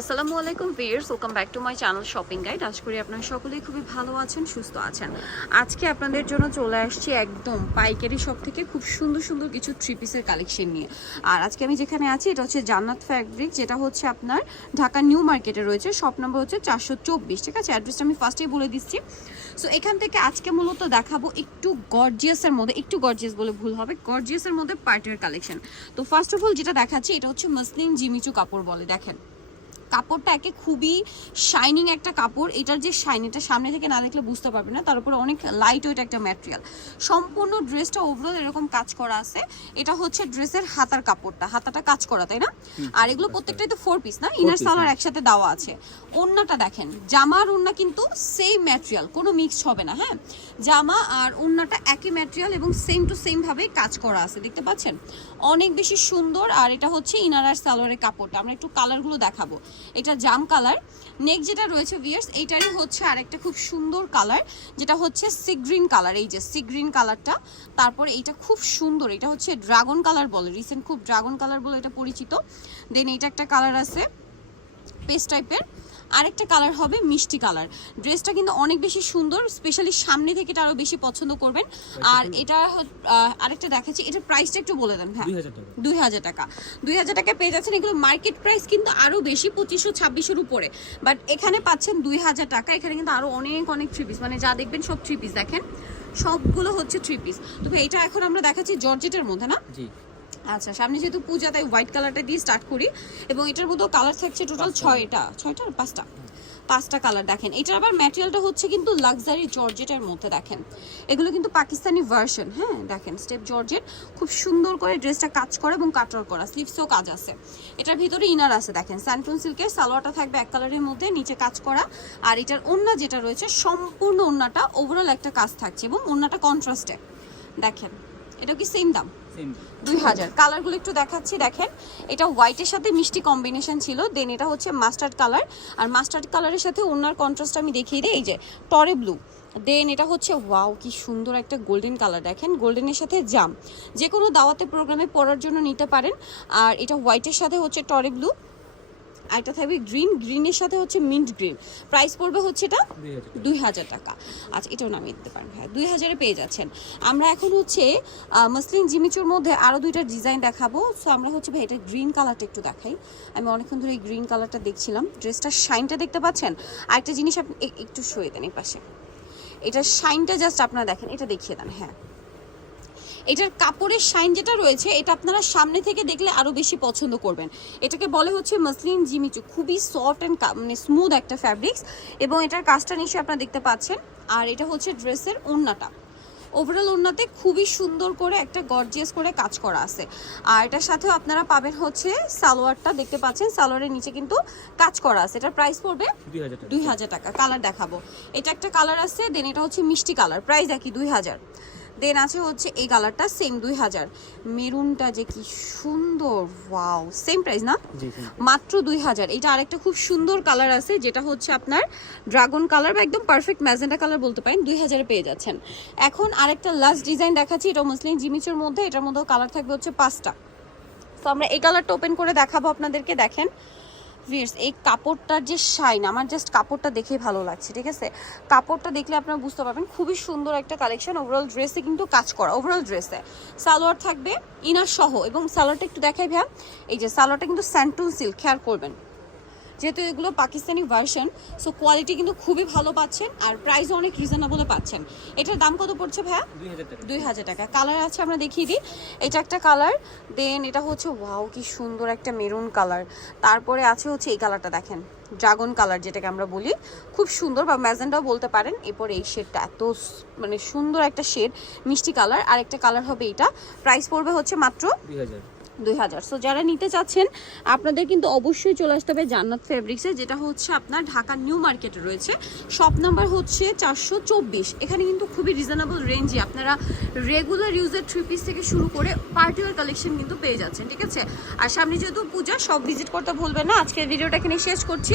আসসালামু আলাইকুম viewers welcome back to my channel shopping guide. আশা করি আপনারা সকলেই খুবই ভালো আছেন, সুস্থ আছেন। আজকে আপনাদের জন্য চলে আসছি একদম পাইকারি শপ থেকে খুব সুন্দর সুন্দর কিছু থ্রি পিসের কালেকশন নিয়ে। আর আজকে আমি যেখানে আছি, এটা হচ্ছে জান্নাত ফ্যাব্রিক যেটা হচ্ছে আপনার ঢাকা নিউ মার্কেটে রয়েছে শপ নাম্বার হচ্ছে চারশো চব্বিশ। ঠিক আছে? অ্যাড্রেসটা আমি ফার্স্টেই বলে দিচ্ছি। সো এখান থেকে আজকে মূলত দেখাবো একটু গর্জিয়াসের মধ্যে, একটু গর্জিয়াস বলে ভুল হবে গর্জিয়াসের মধ্যে পার্টির কালেকশন তো ফার্স্ট অফ অল যেটা দেখাচ্ছি, এটা হচ্ছে মসলিন জিমিচু কাপড় বলে, দেখেন। কাপড়টা একে খুবই শাইনিং একটা কাপড়। এটার যে শাইন এটা সামনে থেকে না দেখলে বুঝতে পারবে না। তার উপরে অনেক লাইট ওয়েট একটা ম্যাটেরিয়াল সম্পূর্ণ ড্রেসটা ওভারঅল এরকম কাজ করা আছে। এটা হচ্ছে ড্রেসের হাতার কাপড়টা। হাতাটা কাজ করা তাই না? আর এগুলো প্রত্যেকটাই তো ফোর পিস না? ইনার piece, সালোয়ার হ্যাঁ। একসাথে দেওয়া আছে। ওন্নাটা দেখেন। জামার ওন্না কিন্তু সেম ম্যাটেরিয়াল কোনো মিক্স হবে না হ্যাঁ? জামা আর ওন্নাটা একই ম্যাটেরিয়াল এবং সেম টু সেম ভাবে কাজ করা আছে। দেখতে পাচ্ছেন? অনেক বেশি সুন্দর। আর এটা হচ্ছে ইনার আর সালোয়ারের কাপড়টা। আমরা একটু কালারগুলো দেখাবো। এটা জাম কালার। নেক যেটা রয়েছে ভিয়ার্স এইটারই হচ্ছে আরেকটা খুব সুন্দর কালার, যেটা হচ্ছে সি গ্রিন কালার। এই যে সি গ্রিন কালারটা, তারপর এইটা খুব সুন্দর, এটা হচ্ছে ড্রাগন কালার বলে রিসেন্ট খুব ড্রাগন কালার বলে এটা পরিচিত। দেন এইটা একটা কালার আছে পেস্ট টাইপের আরেকটা কালার হবে মিষ্টি কালার ড্রেসটা কিন্তু অনেক বেশি সুন্দর স্পেশালি সামনে থেকে এটা আরও বেশি পছন্দ করবেন। আর এটা আরেকটা দেখাচ্ছি এটার প্রাইসটা একটু বলে দেন হ্যাঁ দুই হাজার টাকা। দুই হাজার টাকা। পেয়ে যাচ্ছেন এগুলো মার্কেট প্রাইস কিন্তু আরও বেশি পঁচিশশো ছাব্বিশের উপরে। বাট এখানে পাচ্ছেন দুই হাজার টাকা। এখানে কিন্তু আরও অনেক অনেক থ্রি পিস মানে যা দেখবেন সব থ্রি পিস দেখেন। সবগুলো হচ্ছে থ্রি পিস তবে এটা এখন আমরা দেখাচ্ছি জর্জেটের মধ্যে না? জি। আচ্ছা সামনে যেহেতু পূজা তাই হোয়াইট কালারটা দিয়ে স্টার্ট করি। এবং এটার মধ্যেও কালার থাকছে টোটাল ছয়টা। ছয়টা আর পাঁচটা? পাঁচটা কালার দেখেন। এটার আবার ম্যাটেরিয়ালটা হচ্ছে কিন্তু লাক্সারি জর্জেটের মধ্যে দেখেন। এগুলো কিন্তু পাকিস্তানি ভার্সন হ্যাঁ দেখেন স্টেপ জর্জেট খুব সুন্দর করে ড্রেসটা কাজ করা এবং কাটার করা স্লিভসেও কাজ আছে। এটার ভিতরে ইনার আছে দেখেন। স্যান্টন সিল্কের সালোয়ারটা থাকবে এক কালারের মধ্যে নিচে কাজ করা। আর এটার ওন্না যেটা রয়েছে সম্পূর্ণ ওন্নাটা ওভারঅল একটা কাজ থাকছে এবং ওন্নাটা কন্ট্রাস্টে দেখেন এটা কি সেম দাম? দুই হাজার। কালারগুলো একটু দেখাচ্ছি দেখেন। এটা হোয়াইটের সাথে মিষ্টি কম্বিনেশন ছিল দেন এটা হচ্ছে মাস্টার্ড কালার আর মাস্টার্ড কালারের সাথে ওনার কন্ট্রাস্ট আমি দেখিয়ে দিই এই যে টরে ব্লু দেন এটা হচ্ছে ওয়াও কি সুন্দর একটা গোল্ডেন কালার দেখেন। গোল্ডেনের সাথে জাম যে কোনো দাওয়াতে প্রোগ্রামে পরার জন্য নিতে পারেন। আর এটা হোয়াইটের সাথে হচ্ছে টরে ব্লু আর এটা থাকবে গ্রিন গ্রিনের সাথে হচ্ছে মিন্ট গ্রিন। প্রাইস পড়বে হচ্ছে এটা দুই হাজার টাকা। আচ্ছা এটাও নামিয়ে দিতে পারেন হ্যাঁ দুই হাজারে পেয়ে যাচ্ছেন। আমরা এখন হচ্ছে আহ, মসলিন জিমিচুর মধ্যে আরও দুইটা ডিজাইন দেখাবো। সো আমরা হচ্ছে ভাই এটা গ্রিন কালারটা একটু দেখাই। আমি অনেকক্ষণ ধরে এই গ্রিন কালারটা দেখছিলাম। ড্রেসটার শাইনটা দেখতে পাচ্ছেন? আরেকটা জিনিস আপনি একটু শুয়ে দেন এই পাশে। এটার শাইনটা জাস্ট আপনারা দেখেন এটা দেখিয়ে দেন হ্যাঁ। এটার কাপড়ের শাইন যেটা রয়েছে এটা আপনারা সামনে থেকে দেখলে আরও বেশি পছন্দ করবেন। এটাকে বলে হচ্ছে মসলিন জিমিচু খুবই সফট অ্যান্ড মানে স্মুথ একটা ফ্যাব্রিক্স এবং এটার কাজটা নিশ্চয়ই আপনারা দেখতে পাচ্ছেন। আর এটা হচ্ছে ড্রেসের ওড়নাটা। ওভারঅল ওড়নাতে খুবই সুন্দর করে একটা গর্জিয়াস করে কাজ করা আছে। আর এটার সাথেও আপনারা পাবেন হচ্ছে সালোয়ারটা দেখতে পাচ্ছেন? সালোয়ারের নিচে কিন্তু কাজ করা আছে। এটার প্রাইস পড়বে দুই হাজার টাকা। কালার দেখাবো। এটা একটা কালার আছে দেন এটা হচ্ছে মিষ্টি কালার প্রাইস একই দুই হাজার। দেন আছে হচ্ছে এই কালারটা সেম দুই হাজার। মেরুনটা যে কি সুন্দর ওয়াও সেম প্রাইস না? মাত্র দুই হাজার। এটা আরেকটা খুব সুন্দর কালার আছে যেটা হচ্ছে আপনার ড্রাগন কালার বা একদম পারফেক্ট ম্যাজেন্টা কালার বলতে পারেন দুই হাজারে পেয়ে যাচ্ছেন। এখন আরেকটা লাস্ট ডিজাইন দেখাচ্ছি এটা মুসলিম জিমিচের মধ্যে এটার মধ্যেও কালার থাকবে হচ্ছে পাঁচটা। তো আমরা এই কালারটা ওপেন করে দেখাবো আপনাদেরকে দেখেন। ভিয়ার্স এই কাপড়টার যে শাইন আমার জাস্ট কাপড়টা দেখেই ভালো লাগছে, ঠিক আছে? কাপড়টা দেখলে আপনারা বুঝতে পারবেন, খুবই সুন্দর একটা কালেকশন ওভারঅল ড্রেসে কিন্তু কাজ করা ওভারঅল ড্রেসে সালোয়ার থাকবে ইনার সহ, এবং সালোয়ারটা একটু দেখাই ভ্যা এই যে সালোয়ারটা কিন্তু স্যান্টুন সিল্ক খেয়াল করবেন। যেহেতু এগুলো পাকিস্তানি ভার্সন সো কোয়ালিটি কিন্তু খুবই ভালো পাচ্ছেন আর প্রাইসও অনেক রিজনেবলে পাচ্ছেন। এটার দাম কত পড়ছে ভাইয়া? দুই হাজার টাকা। দুই হাজার টাকা। কালার আছে আমরা দেখিয়ে দিই। এটা একটা কালার দেন এটা হচ্ছে ওয়াও কি সুন্দর একটা মেরুন কালার তারপরে আছে হচ্ছে এই কালারটা দেখেন। ড্রাগন কালার যেটাকে আমরা বলি খুব সুন্দর বা ম্যাজেন্টাও বলতে পারেন এরপর এই শেডটা এত মানে সুন্দর একটা শেড মিষ্টি কালার। আর একটা কালার হবে এটা প্রাইস পড়বে হচ্ছে মাত্র দুই হাজার। সো যারা নিতে চাচ্ছেন আপনাদের কিন্তু অবশ্যই চলে আসতে হবে জান্নাত ফেব্রিক্সে যেটা হচ্ছে আপনার ঢাকা নিউ মার্কেটে রয়েছে। শপ নাম্বার হচ্ছে চারশো চব্বিশ। এখানে কিন্তু খুবই রিজনেবল রেঞ্জে আপনারা রেগুলার ইউজের থ্রি পিস থেকে শুরু করে পার্টিওয়ার কালেকশন কিন্তু পেয়ে যাচ্ছেন ঠিক আছে? আর সামনে যেহেতু পূজা সব ভিজিট করতে ভুলবেন না। আজকের ভিডিওটা এখানে শেষ করছি।